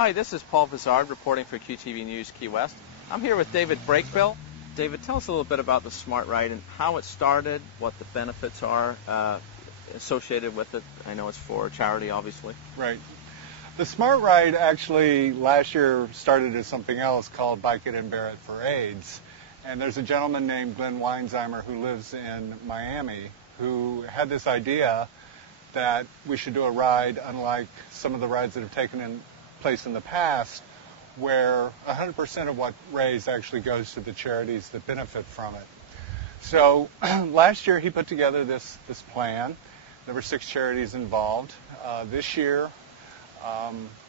Hi, this is Paul Vizard reporting for QTV News Key West. I'm here with David Brakebill. David, tell us a little bit about the smartride and how it started, what the benefits are associated with it. I know it's for charity, obviously. Right. The smartride actually last year started as something else called Bike It and Bear It for AIDS. And there's a gentleman named Glenn Weinsheimer who lives in Miami who had this idea that we should do a ride unlike some of the rides that have taken place in the past, where 100% of what raised actually goes to the charities that benefit from it. So last year he put together this plan. There were 6 charities involved. This year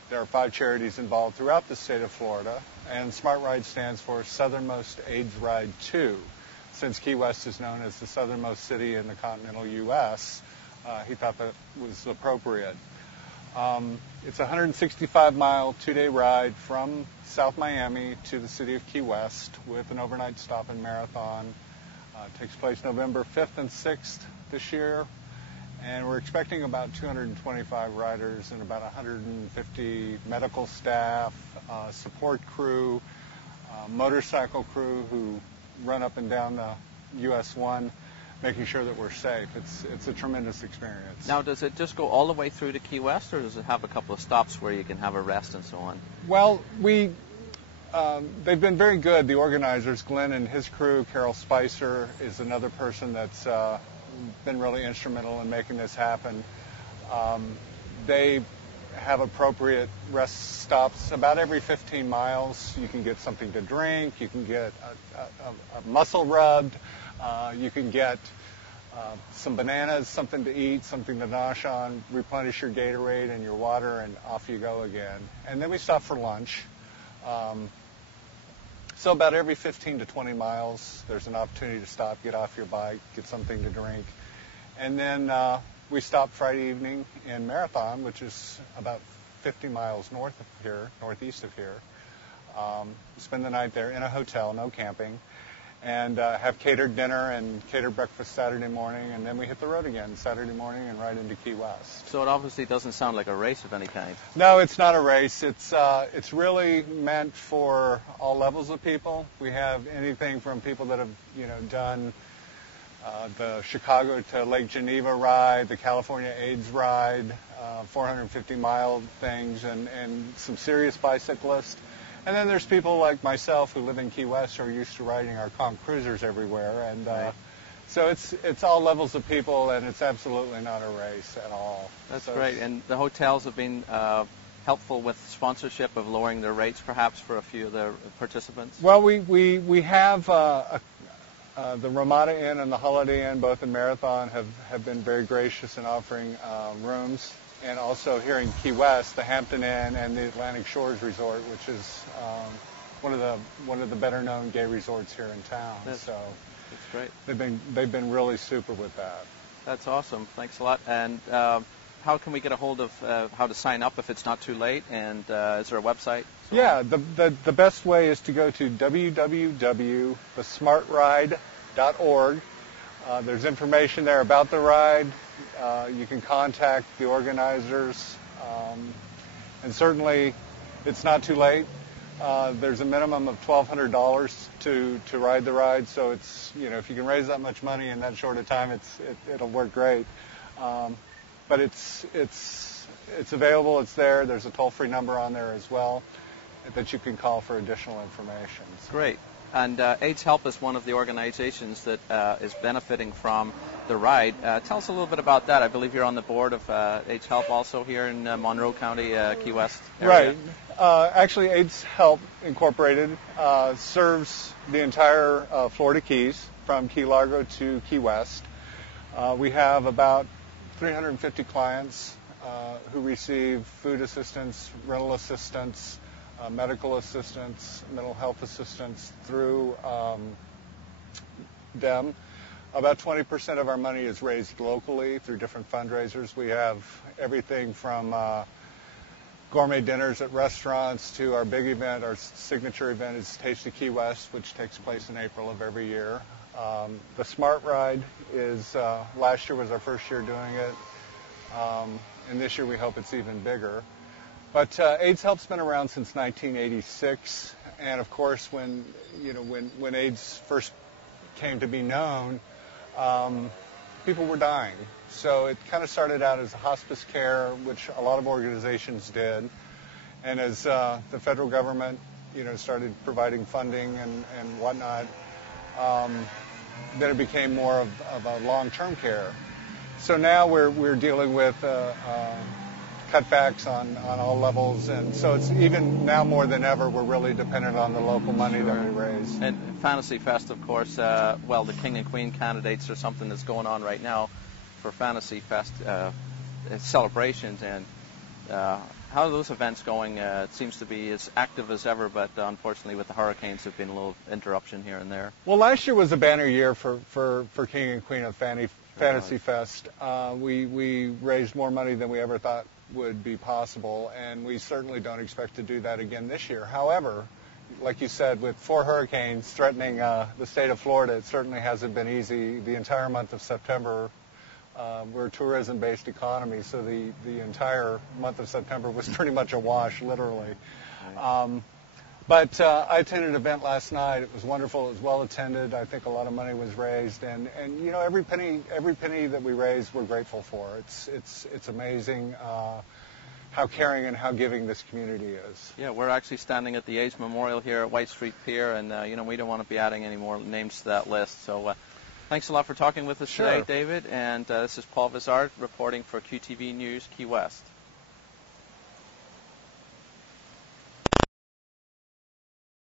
there are 5 charities involved throughout the state of Florida, and SmartRide stands for Southernmost AIDS Ride 2. Since Key West is known as the southernmost city in the continental U.S., he thought that was appropriate. It's a 165-mile, 2-day ride from South Miami to the city of Key West with an overnight stop in Marathon. It takes place November 5th and 6th this year, and we're expecting about 225 riders and about 150 medical staff, support crew, motorcycle crew who run up and down the US 1, making sure that we're safe. It's a tremendous experience. Now, does it just go all the way through to Key West, or does it have a couple of stops where you can have a rest and so on? Well, they've been very good, the organizers. Glenn and his crew, Carol Spicer is another person that's been really instrumental in making this happen. They have appropriate rest stops about every 15 miles. You can get something to drink, you can get a muscle rubbed, you can get some bananas, something to eat, something to nosh on, replenish your Gatorade and your water, and off you go again. And then we stop for lunch. So about every 15 to 20 miles, there's an opportunity to stop, get off your bike, get something to drink. And then we stop Friday evening in Marathon, which is about 50 miles northeast of here. Spend the night there in a hotel, no camping, and have catered dinner and catered breakfast Saturday morning, and then we hit the road again Saturday morning and right into Key West. So it obviously doesn't sound like a race of any kind. No, it's not a race. It's really meant for all levels of people. We have anything from people that have done the Chicago to Lake Geneva ride, the California AIDS ride, 450-mile things, and some serious bicyclists. And then there's people like myself who live in Key West who are used to riding our comp cruisers everywhere. And right. So it's all levels of people, and it's absolutely not a race at all. That's great. And the hotels have been helpful with sponsorship of lowering their rates, perhaps, for a few of the participants? Well, we have the Ramada Inn and the Holiday Inn, both in Marathon, have been very gracious in offering rooms. And also here in Key West, the Hampton Inn and the Atlantic Shores Resort, which is one of the better-known gay resorts here in town. That's great. They've been really super with that. That's awesome. Thanks a lot. And how can we get a hold of how to sign up if it's not too late? And is there a website? Yeah, the best way is to go to www.thesmartride.org. There's information there about the ride. You can contact the organizers, and certainly it's not too late. There's a minimum of $1,200 to ride the ride, so it's if you can raise that much money in that short a time, it'll work great. But it's available. It's there. There's a toll-free number on there as well that you can call for additional information. Great. And AIDS Help is one of the organizations that is benefiting from the ride. Tell us a little bit about that. I believe you're on the board of AIDS Help also here in Monroe County, Key West area. Right. Actually, AIDS Help Incorporated serves the entire Florida Keys from Key Largo to Key West. We have about 350 clients who receive food assistance, rental assistance, medical assistance, mental health assistance through them. About 20% of our money is raised locally through different fundraisers. We have everything from gourmet dinners at restaurants to our big event. Our signature event is Taste of Key West, which takes place in April of every year. The Smart Ride is, last year was our first year doing it, and this year we hope it's even bigger. But AIDS Help's been around since 1986, and of course, when AIDS first came to be known, people were dying. So it kind of started out as hospice care, which a lot of organizations did, and as the federal government, started providing funding and whatnot, then it became more of a long-term care. So now we're dealing with cutbacks on all levels, and so it's even now more than ever we're really dependent on the local money that we raise. And Fantasy Fest, of course, the King and Queen candidates are something that's going on right now for Fantasy Fest celebrations, and how are those events going? It seems to be as active as ever, but unfortunately with the hurricanes there's been a little interruption here and there. Well, last year was a banner year for King and Queen of Fantasy Fest. We raised more money than we ever thought would be possible, and we certainly don't expect to do that again this year. However, like you said, with 4 hurricanes threatening the state of Florida, it certainly hasn't been easy. The entire month of September, we're a tourism-based economy, so the entire month of September was pretty much a wash, literally. But I attended an event last night. It was wonderful. It was well attended. I think a lot of money was raised, and every penny that we raised, we're grateful for. It's amazing how caring and how giving this community is. Yeah, we're actually standing at the AIDS Memorial here at White Street Pier, and we don't want to be adding any more names to that list. So thanks a lot for talking with us today, David. And this is Paul Vizard reporting for QTV News, Key West.